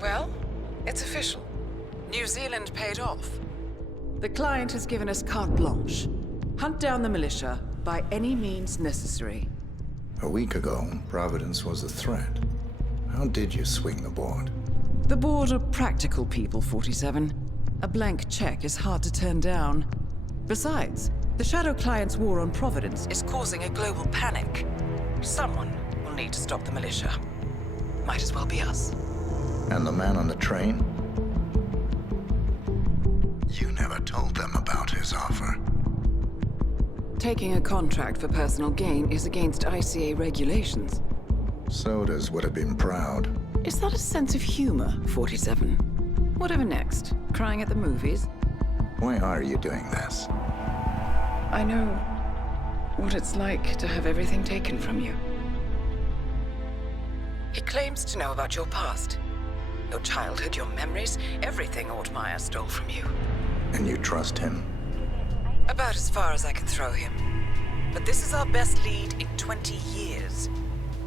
Well, it's official. New Zealand paid off. The client has given us carte blanche. Hunt down the militia by any means necessary. A week ago, Providence was a threat. How did you swing the board? The board are practical people, 47. A blank check is hard to turn down. Besides, the Shadow Client's war on Providence is causing a global panic. Someone will need to stop the militia. Might as well be us. And the man on the train? You never told them about his offer. Taking a contract for personal gain is against ICA regulations. Sodas would have been proud. Is that a sense of humor, 47? Whatever next? Crying at the movies? Why are you doing this? I know what it's like to have everything taken from you. He claims to know about your past. Your childhood, your memories, everything Ortmeyer stole from you. And you trust him? About as far as I can throw him. But this is our best lead in 20 years.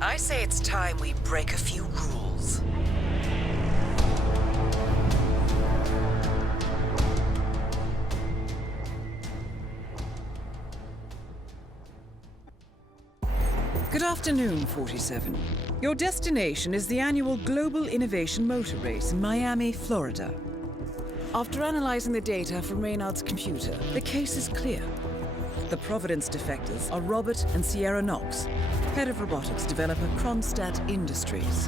I say it's time we break a few rules. Good afternoon, 47. Your destination is the annual Global Innovation Motor Race in Miami, Florida. After analyzing the data from Reynard's computer, the case is clear. The Providence defectors are Robert and Sierra Knox, head of robotics developer Kronstadt Industries.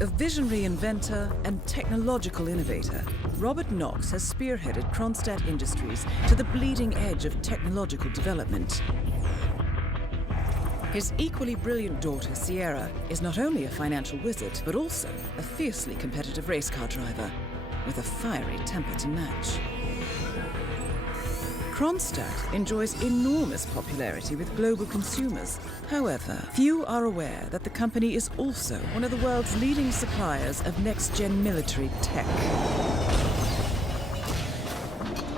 A visionary inventor and technological innovator, Robert Knox has spearheaded Kronstadt Industries to the bleeding edge of technological development. His equally brilliant daughter, Sierra, is not only a financial wizard, but also a fiercely competitive race car driver, with a fiery temper to match. Kronstadt enjoys enormous popularity with global consumers. However, few are aware that the company is also one of the world's leading suppliers of next-gen military tech.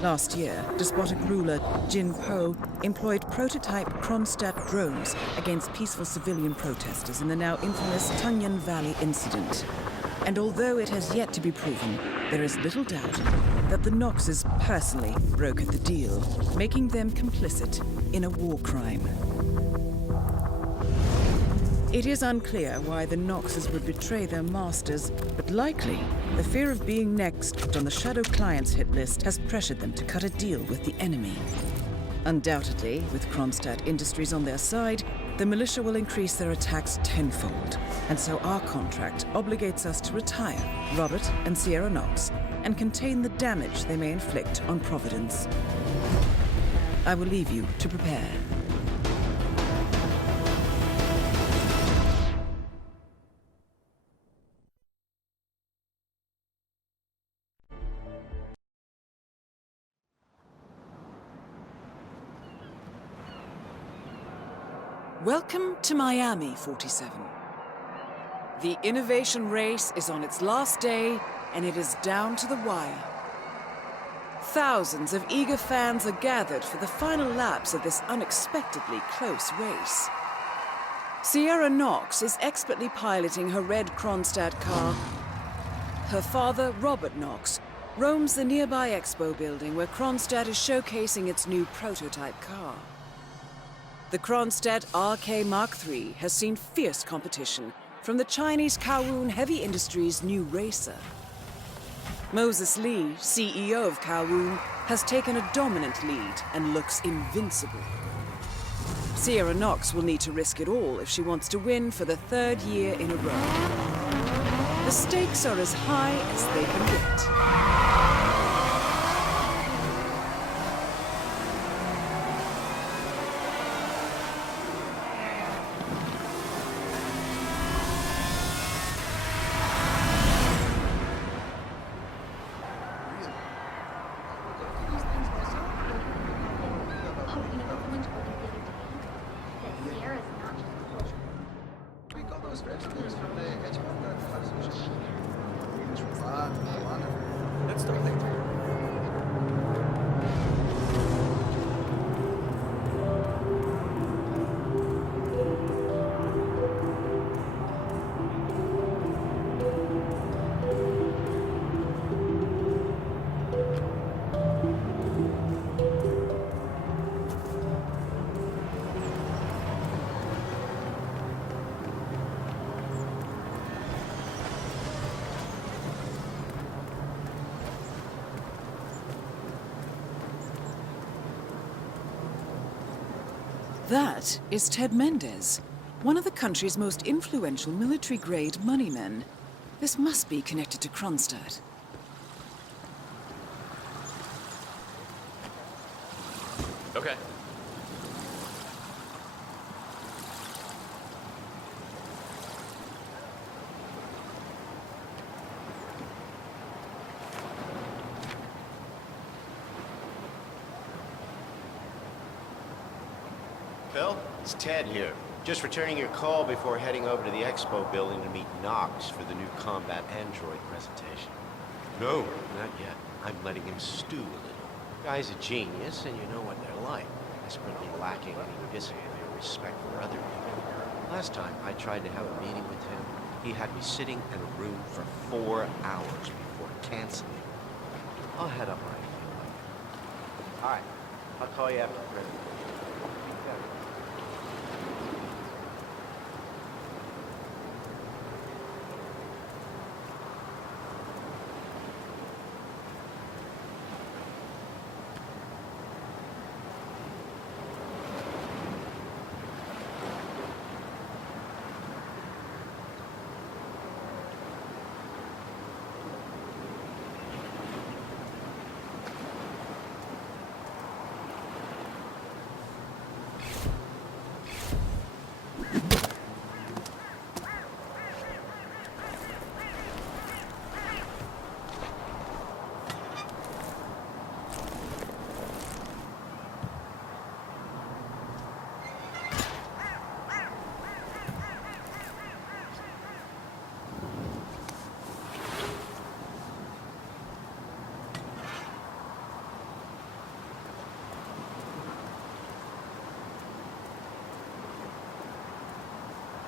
Last year, despotic ruler Jin Po employed prototype Kronstadt drones against peaceful civilian protesters in the now infamous Tungan Valley incident. And although it has yet to be proven, there is little doubt that the Knoxes personally brokered the deal, making them complicit in a war crime. It is unclear why the Knoxes would betray their masters, but likely the fear of being next on the Shadow Client's hit list has pressured them to cut a deal with the enemy. Undoubtedly, with Kronstadt Industries on their side, the militia will increase their attacks tenfold, and so our contract obligates us to retire Robert and Sierra Knox and contain the damage they may inflict on Providence. I will leave you to prepare. Welcome to Miami, 47. The innovation race is on its last day, and it is down to the wire. Thousands of eager fans are gathered for the final laps of this unexpectedly close race. Sierra Knox is expertly piloting her red Kronstadt car. Her father, Robert Knox, roams the nearby expo building where Kronstadt is showcasing its new prototype car. The Kronstadt RK Mark III has seen fierce competition from the Chinese Kowloon Heavy Industries' new racer. Moses Lee, CEO of Kowloon, has taken a dominant lead and looks invincible. Sierra Knox will need to risk it all if she wants to win for the third year in a row. The stakes are as high as they can get. Let's start later. That is Ted Mendez, one of the country's most influential military-grade moneymen. This must be connected to Kronstadt. Okay. Phil, it's Ted here. Just returning your call before heading over to the expo building to meet Knox for the new combat android presentation. No, not yet. I'm letting him stew a little. Guy's a genius, and you know what they're like. Desperately lacking any discipline or respect for other people. Last time I tried to have a meeting with him, he had me sitting in a room for 4 hours before canceling. I'll head up when I feel like it. All right, I'll call you after the presentation.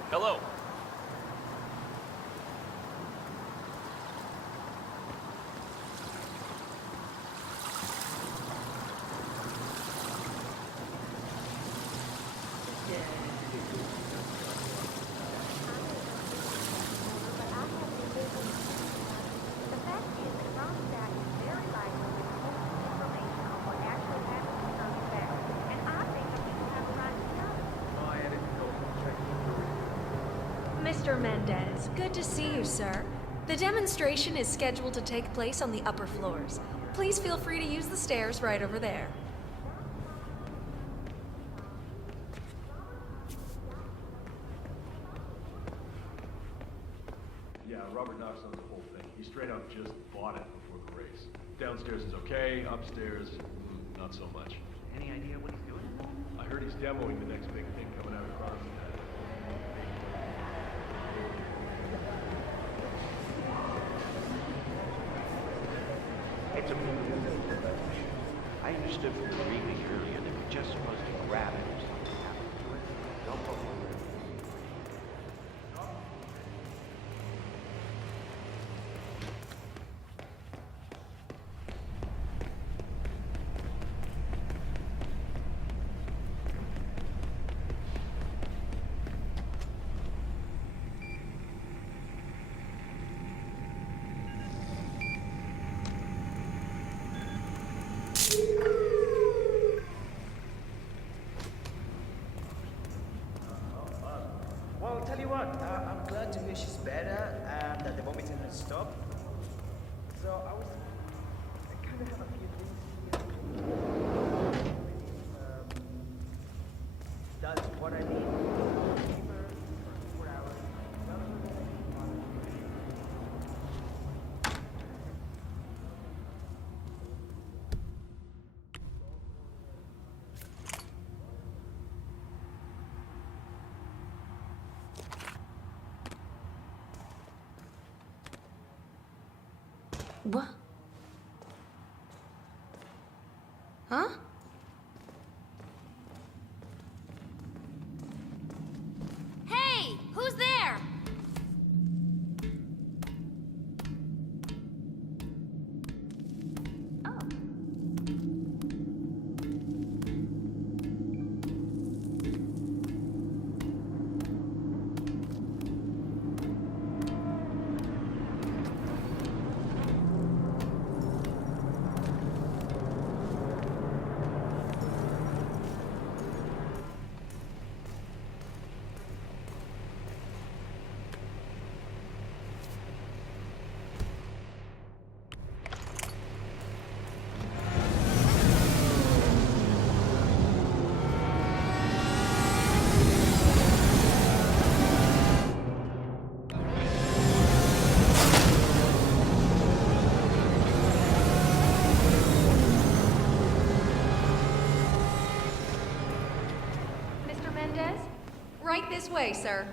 Hello. Mr. Mendez, good to see you, sir. The demonstration is scheduled to take place on the upper floors. Please feel free to use the stairs right over there. Yeah, Robert Knox owns the whole thing. He straight up just bought it before the race. Downstairs is okay, upstairs, not so much. Any idea what he's doing? I heard he's demoing the next big thing coming out of Kronstadt. It's a I understood from the briefing earlier that we're just supposed to grab it if something happens to it. Don't go for it. Well, I'll tell you what, I'm glad to hear she's better and that the vomiting has stopped. So I kind of have a few things here. That's what I need. Fever for 4 hours. What? Huh? Hey, who's there? Oh. This way, sir.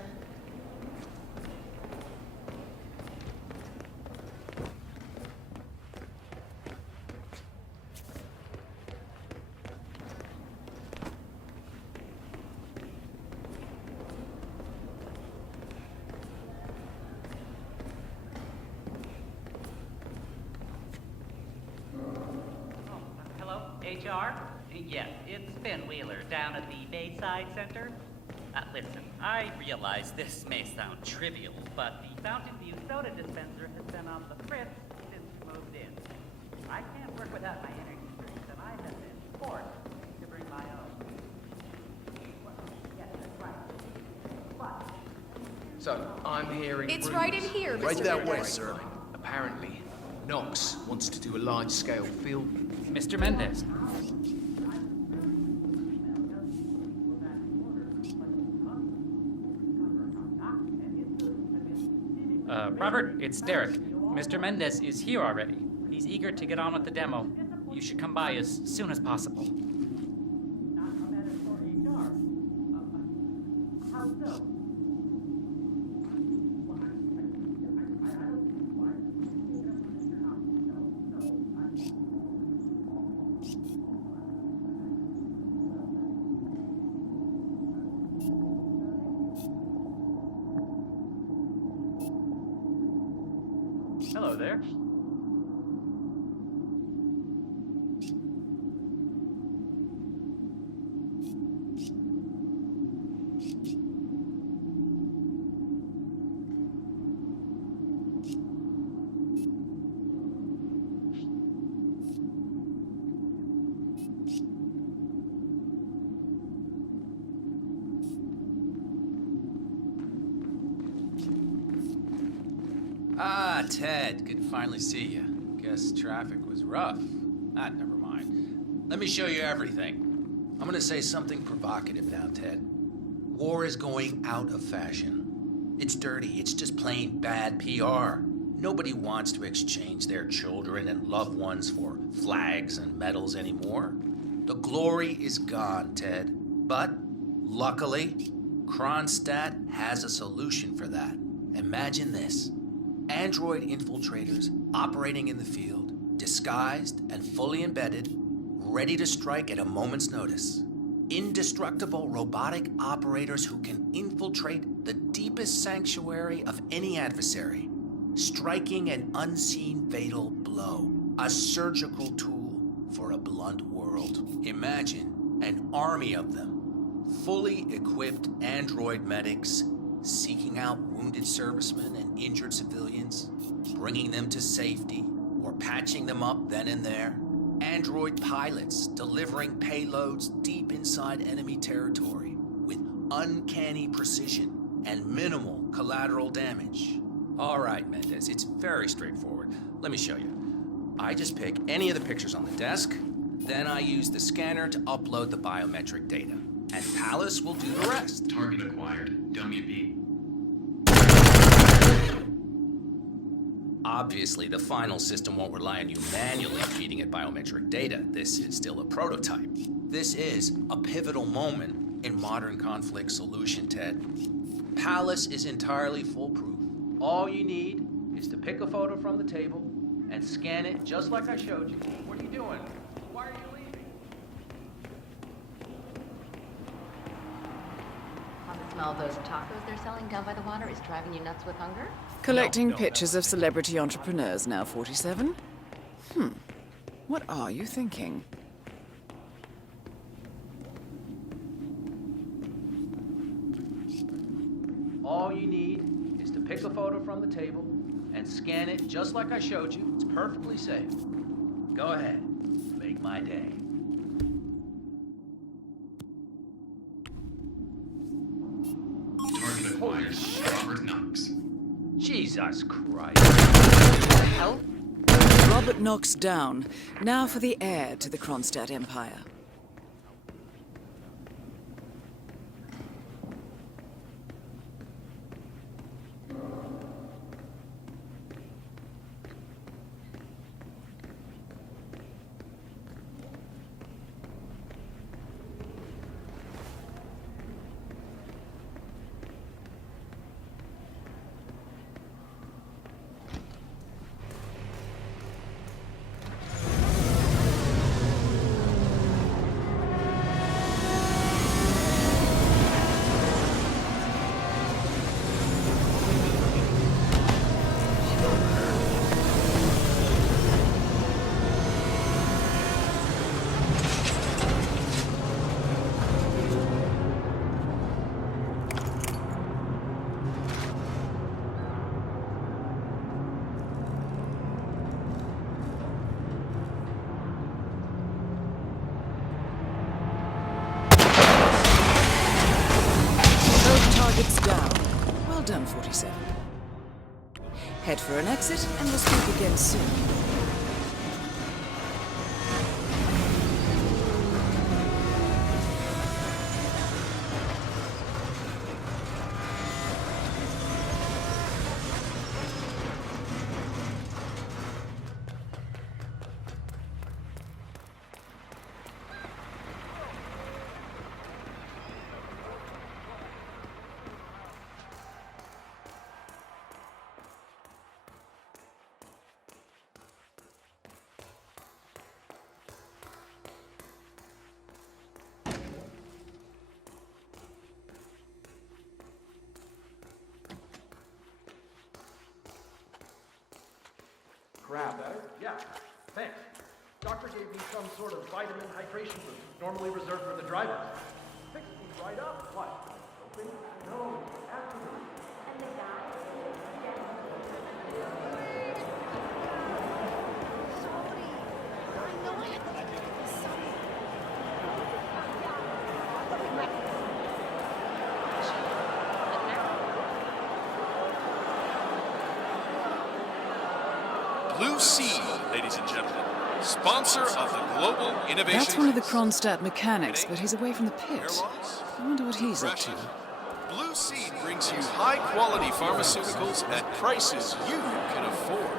Hello, HR? Yes, it's Ben Wheeler down at the Bayside Center. Listen, I realize this may sound trivial, but the Fountain View soda dispenser has been on the fritz since we moved in. I can't work without my energy drinks, and I have been forced to bring my own. Yes, that's right. But So, I'm hearing It's rumors. right in here, Right Mr. that way, Mendez. sir. Apparently, Knox wants to do a large-scale field. Mr. Mendez. Robert, it's Derek. Mr. Mendez is here already. He's eager to get on with the demo. You should come by as soon as possible. Hello there. Ah, Ted, good to finally see you. Guess traffic was rough. Never mind. Let me show you everything. I'm gonna say something provocative now, Ted. War is going out of fashion. It's dirty, it's just plain bad PR. Nobody wants to exchange their children and loved ones for flags and medals anymore. The glory is gone, Ted. But, luckily, Kronstadt has a solution for that. Imagine this. Android infiltrators operating in the field, disguised and fully embedded, ready to strike at a moment's notice. Indestructible robotic operators who can infiltrate the deepest sanctuary of any adversary, striking an unseen fatal blow, a surgical tool for a blunt world. Imagine an army of them, fully equipped android medics seeking out wounded servicemen and injured civilians, bringing them to safety, or patching them up then and there. Android pilots delivering payloads deep inside enemy territory with uncanny precision and minimal collateral damage. All right, Mendez, it's very straightforward. Let me show you. I just pick any of the pictures on the desk, then I use the scanner to upload the biometric data. And Palace will do the rest. Target acquired. WB. Obviously, the final system won't rely on you manually feeding it biometric data. This is still a prototype. This is a pivotal moment in modern conflict solution, Ted. Palace is entirely foolproof. All you need is to pick a photo from the table and scan it just like I showed you. What are you doing? Why are you leaving? The smell of those tacos they're selling down by the water is driving you nuts with hunger? Collecting pictures of celebrity entrepreneurs now 47? What are you thinking? All you need is to pick a photo from the table and scan it just like I showed you. It's perfectly safe. Go ahead. Make my day. Target acquired. Robert Knox. Jesus Christ. What the hell? Robert Knox down. Now for the heir to the Kronstadt Empire. That's down. Well done, 47. Head for an exit, and we'll speak again soon. Crap. Better? Yeah. Thanks. Doctor gave me some sort of vitamin hydration boost, normally reserved for the drivers. Fixed me right up. What? Open? No. Afterwards. And the guy? Blue Sea, ladies and gentlemen, sponsor of the Global Innovation. That's one of the Kronstadt mechanics, but he's away from the pit. I wonder what he's up to. Blue Sea brings you high-quality pharmaceuticals at prices you can afford.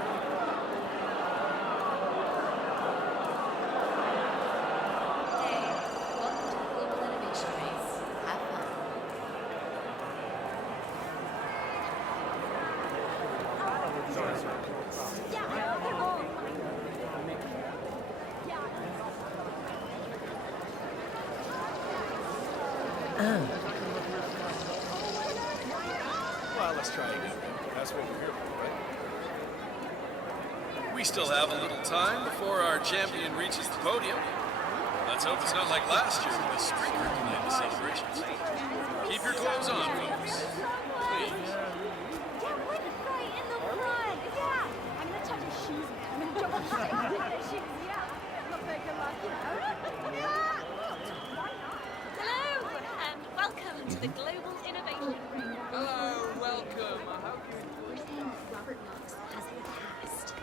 Well, let's try again. That's what we're here for, right? We still have a little time before our champion reaches the podium. Let's hope it's not like last year with a streaker delayed the celebrations. Keep your clothes on, folks. Please. Hello, and welcome to the Global Innovation Room. Hello, welcome. How can We're saying Robert Knox has passed.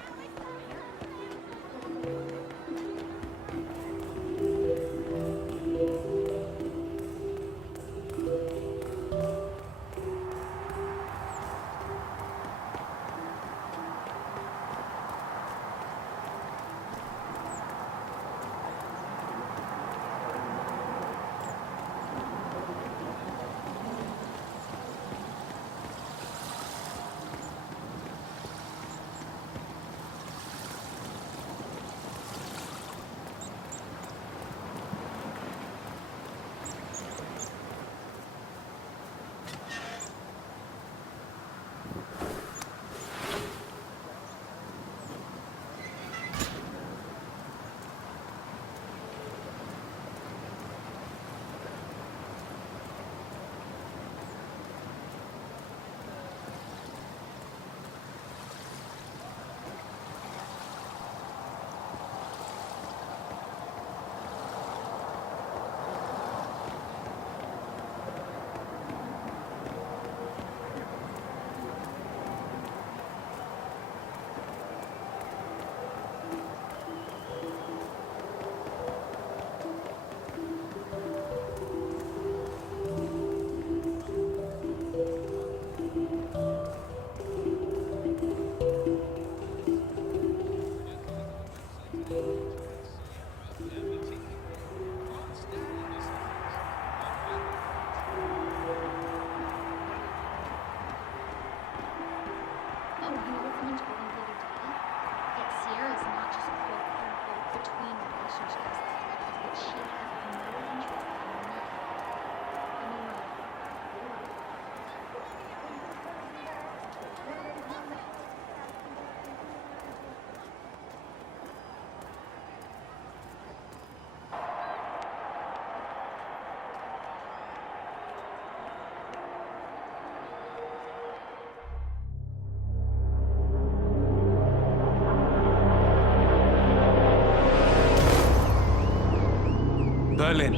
Berlin,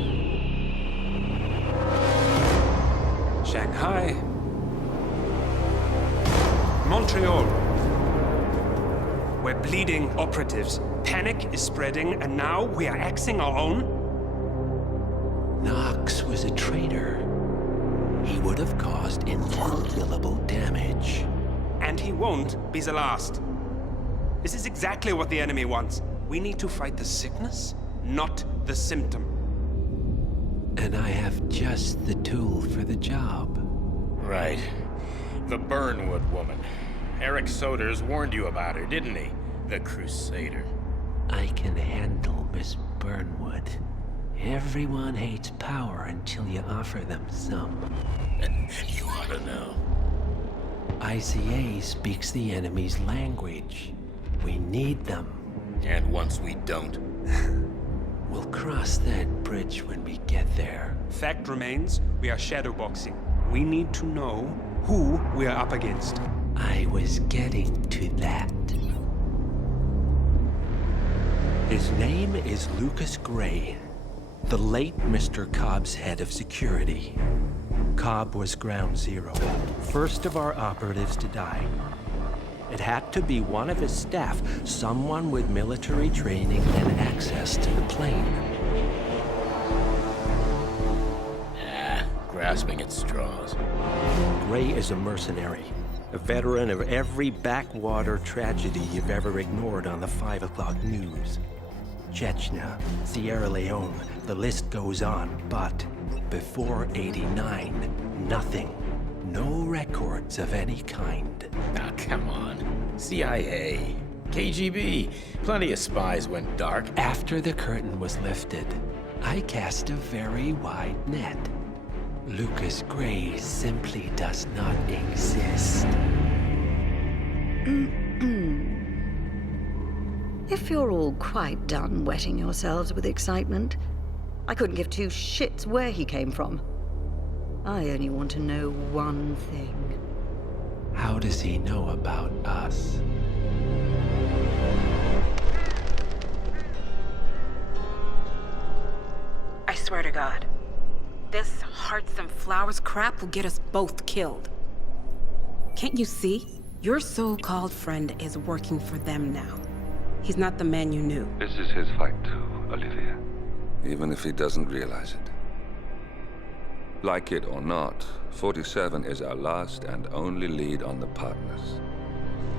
Shanghai, Montreal. We're bleeding operatives. Panic is spreading, and now we are axing our own? Knox was a traitor. He would have caused incalculable damage. And he won't be the last. This is exactly what the enemy wants. We need to fight the sickness, not the symptom. And I have just the tool for the job. Right. The Burnwood woman. Eric Soders warned you about her, didn't he? The Crusader. I can handle Miss Burnwood. Everyone hates power until you offer them some. You ought to know. ICA speaks the enemy's language. We need them. And once we don't? We'll cross that bridge when we get there. Fact remains, we are shadowboxing. We need to know who we are up against. I was getting to that. His name is Lucas Gray, the late Mr. Cobb's head of security. Cobb was ground zero, first of our operatives to die. It had to be one of his staff, someone with military training and access to the plane. Grasping at straws. Gray is a mercenary, a veteran of every backwater tragedy you've ever ignored on the 5 o'clock news. Chechnya, Sierra Leone, the list goes on, but before '89, nothing. No records of any kind. Ah, come on. CIA, KGB, plenty of spies went dark. After the curtain was lifted, I cast a very wide net. Lucas Gray simply does not exist. If you're all quite done wetting yourselves with excitement, I couldn't give two shits where he came from. I only want to know one thing. How does he know about us? I swear to God, this hearts and flowers crap will get us both killed. Can't you see? Your so-called friend is working for them now. He's not the man you knew. This is his fight too, Olivia. Even if he doesn't realize it. Like it or not, 47 is our last and only lead on the partners.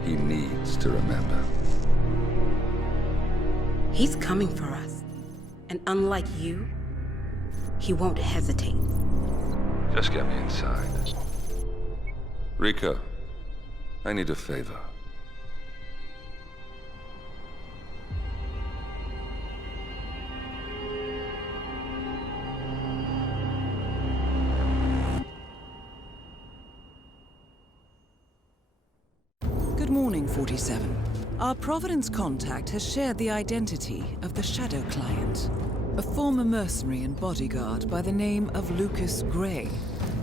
He needs to remember. He's coming for us. And unlike you, he won't hesitate. Just get me inside. Rico, I need a favor. Good morning, 47. Our Providence contact has shared the identity of the Shadow Client, a former mercenary and bodyguard by the name of Lucas Gray.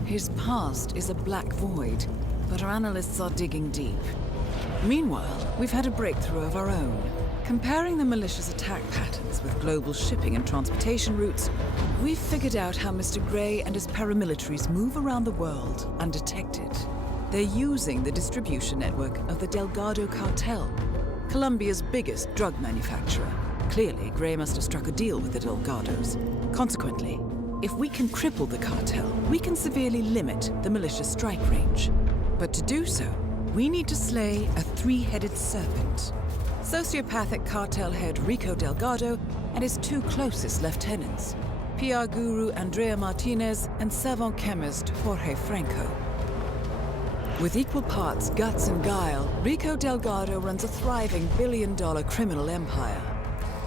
His past is a black void, but our analysts are digging deep. Meanwhile, we've had a breakthrough of our own. Comparing the malicious attack patterns with global shipping and transportation routes, we've figured out how Mr. Gray and his paramilitaries move around the world undetected. They're using the distribution network of the Delgado cartel, Colombia's biggest drug manufacturer. Clearly, Gray must have struck a deal with the Delgados. Consequently, if we can cripple the cartel, we can severely limit the malicious strike range. But to do so, we need to slay a three-headed serpent. Sociopathic cartel head Rico Delgado and his two closest lieutenants, PR guru Andrea Martinez and savant chemist Jorge Franco. With equal parts guts and guile, Rico Delgado runs a thriving billion-dollar criminal empire.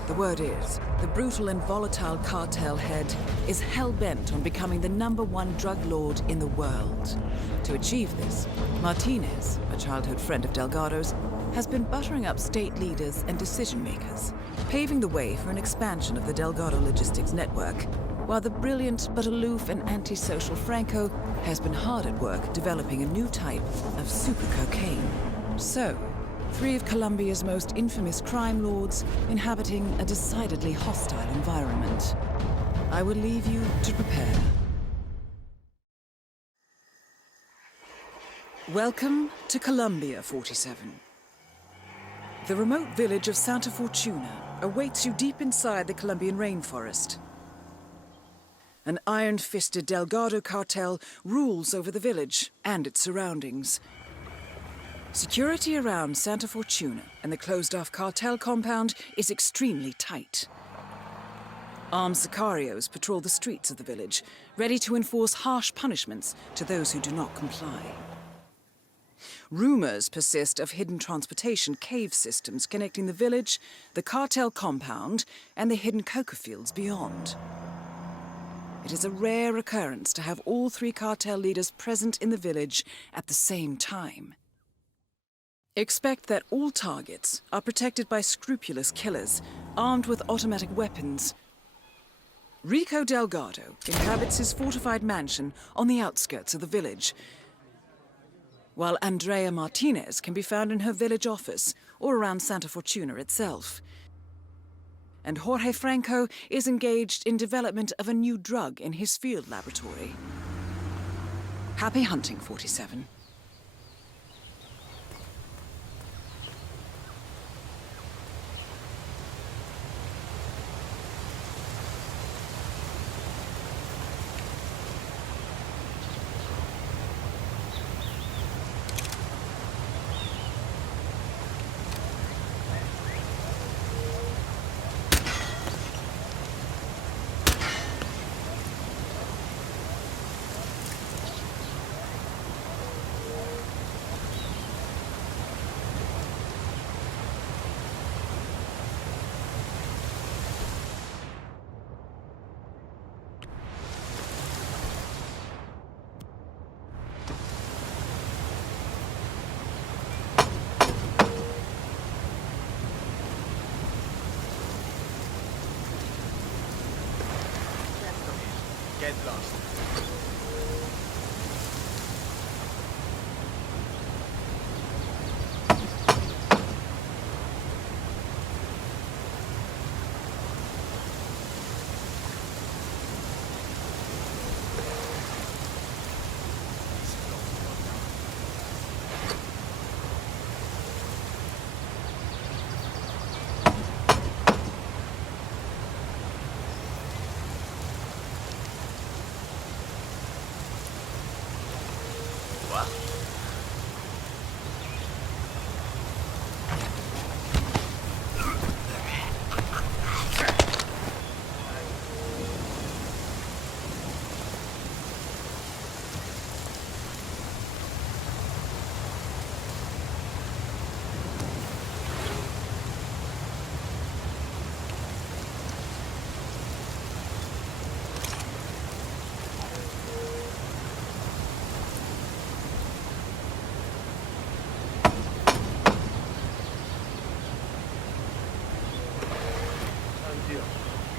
The word is, the brutal and volatile cartel head is hell-bent on becoming the #1 drug lord in the world. To achieve this, Martinez, a childhood friend of Delgado's, has been buttering up state leaders and decision-makers, paving the way for an expansion of the Delgado logistics network, while the brilliant but aloof and antisocial Franco has been hard at work developing a new type of super cocaine. So, three of Colombia's most infamous crime lords inhabiting a decidedly hostile environment. I will leave you to prepare. Welcome to Colombia, 47. The remote village of Santa Fortuna awaits you deep inside the Colombian rainforest. An iron-fisted Delgado cartel rules over the village and its surroundings. Security around Santa Fortuna and the closed-off cartel compound is extremely tight. Armed sicarios patrol the streets of the village, ready to enforce harsh punishments to those who do not comply. Rumors persist of hidden transportation cave systems connecting the village, the cartel compound, and the hidden coca fields beyond. It is a rare occurrence to have all three cartel leaders present in the village at the same time. Expect that all targets are protected by scrupulous killers, armed with automatic weapons. Rico Delgado inhabits his fortified mansion on the outskirts of the village, while Andrea Martinez can be found in her village office or around Santa Fortuna itself. And Jorge Franco is engaged in development of a new drug in his field laboratory. Happy hunting, 47. Get lost.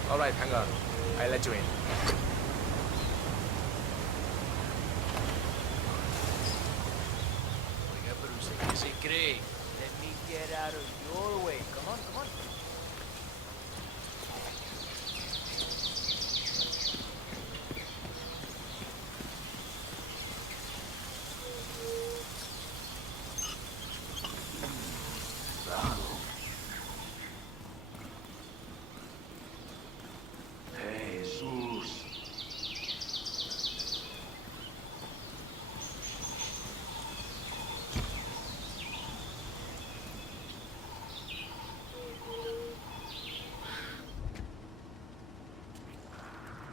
All right, hang on. I'll let you in. Oiga, pero usted qué se cree? Let me get out of your way. Come on, come on.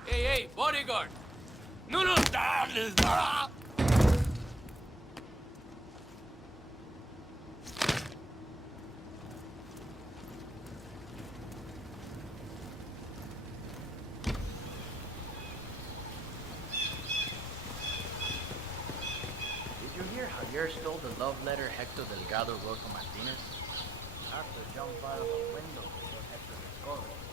Hey, bodyguard! No! Did you hear Javier stole the love letter Hector Delgado wrote to Martinez? Arthur jumped out of a window before Hector discovered it.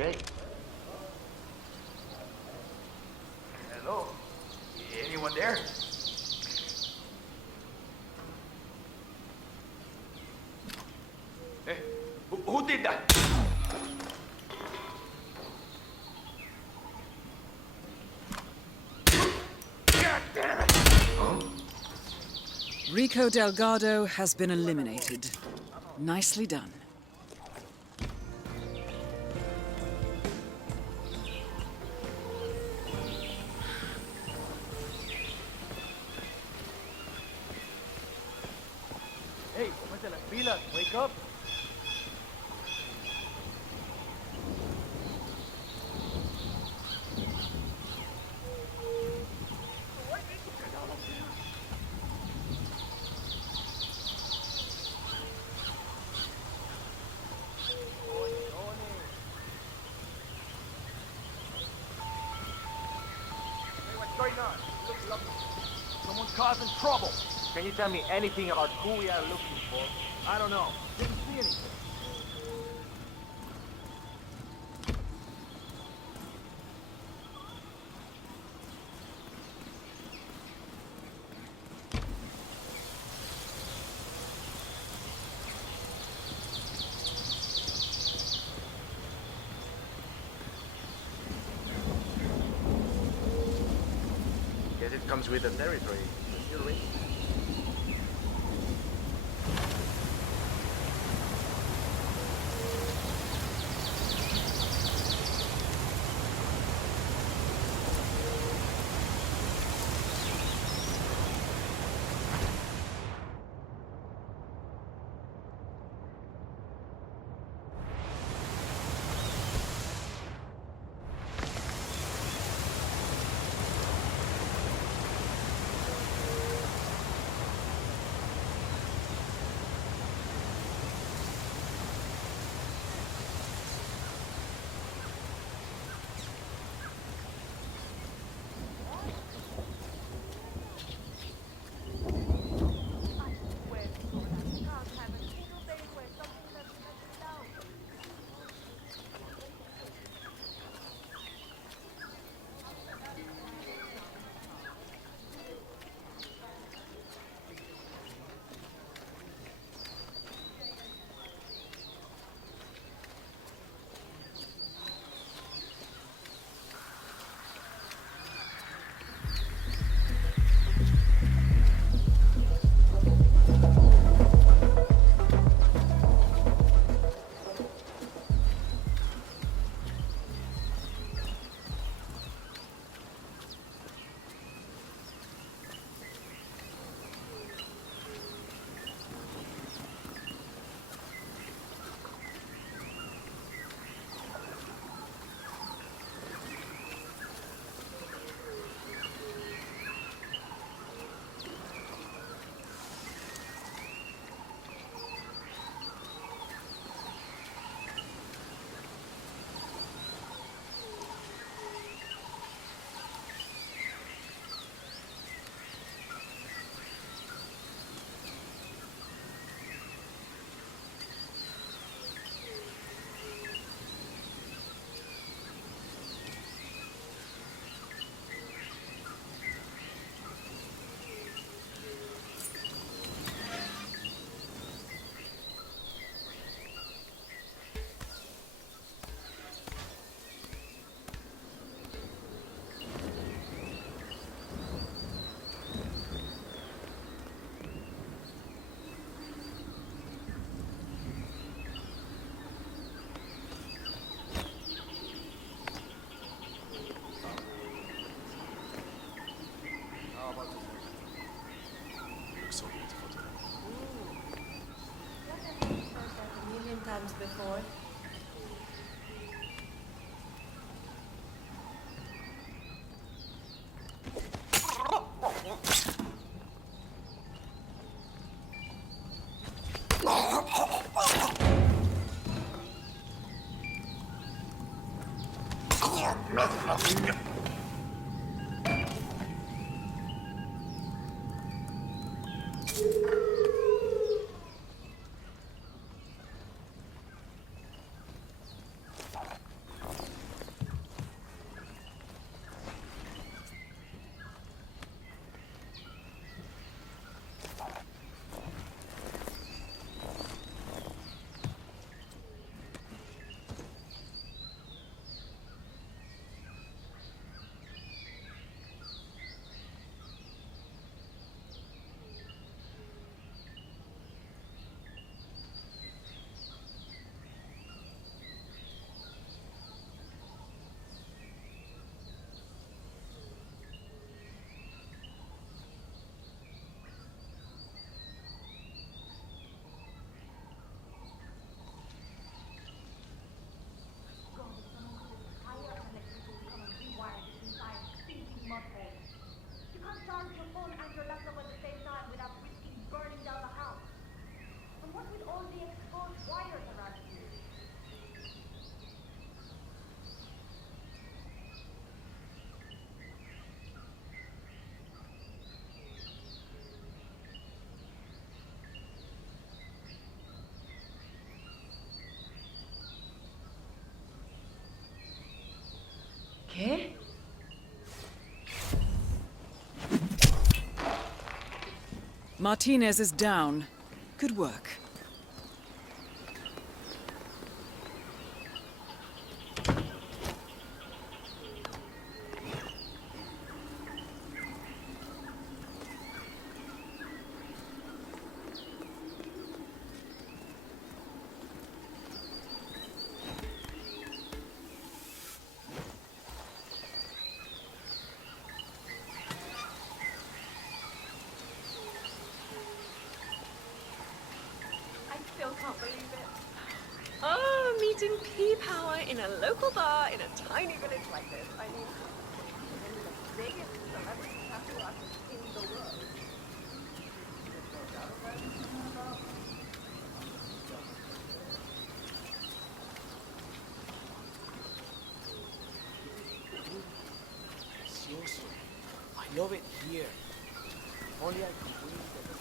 Okay. Hello? Anyone there? Hey, who did that? God damn it! Rico Delgado has been eliminated. Nicely done. Hey, ponte las pilas, wake up. Someone's causing trouble. Can you tell me anything about who we are looking for? I don't know. Didn't see anything. Guess it comes with the territory. You're right. Times before. Martinez is down. Good work. Can't believe it. Oh, meeting P-Power in a local bar in a tiny village like this. I mean, the biggest celebrity tattoo artist in the world. Seriously, I love it here. If only I could breathe it.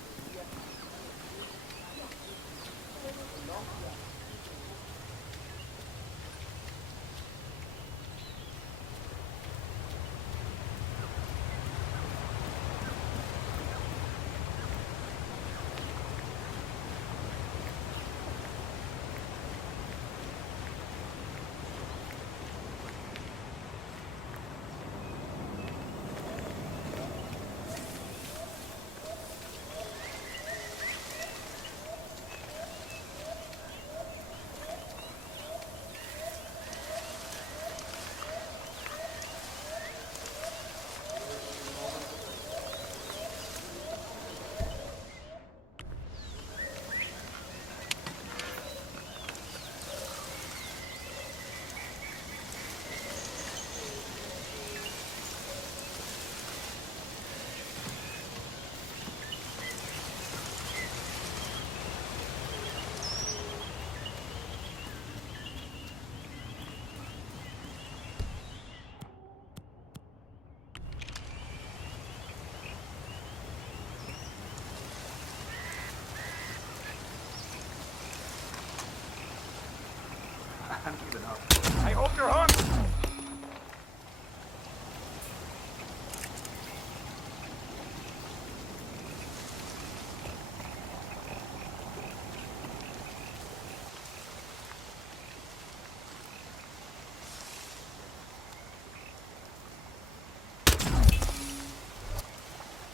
I'm giving up. I hope you're on!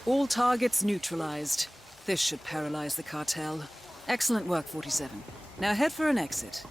All targets neutralized. This should paralyze the cartel. Excellent work, 47. Now head for an exit.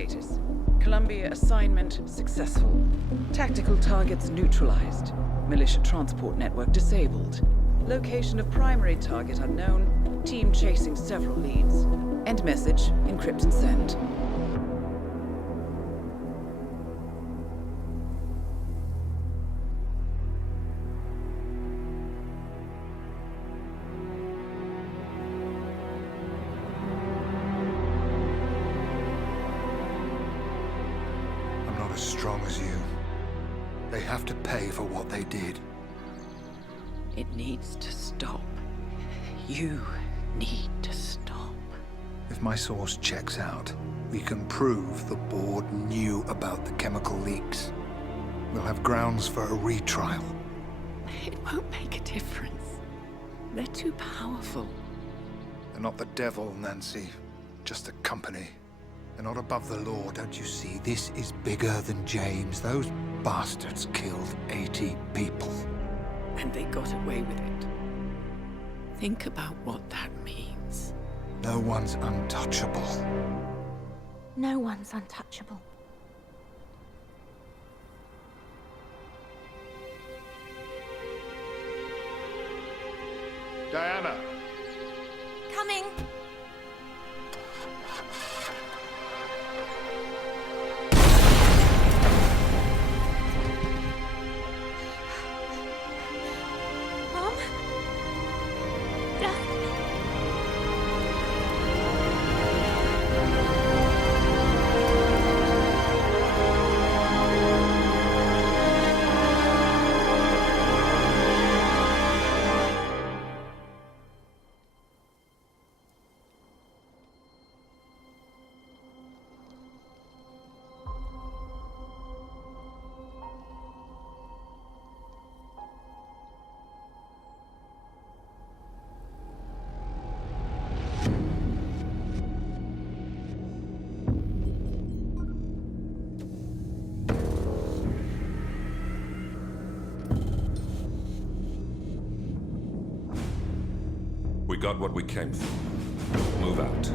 Status. Columbia assignment successful. Tactical targets neutralized. Militia transport network disabled. Location of primary target unknown. Team chasing several leads. End message, encrypt and send. I'm not as strong as you. They have to pay for what they did. It needs to stop. You need to stop. If my source checks out, we can prove the board knew about the chemical leaks. We'll have grounds for a retrial. It won't make a difference. They're too powerful. They're not the devil, Nancy. Just a company. They're not above the law, don't you see? This is bigger than James. Those bastards killed 80 people. And they got away with it. Think about what that means. No one's untouchable. No one's untouchable. Diana! Coming! Mom? Dad? We got what we came for. Move out.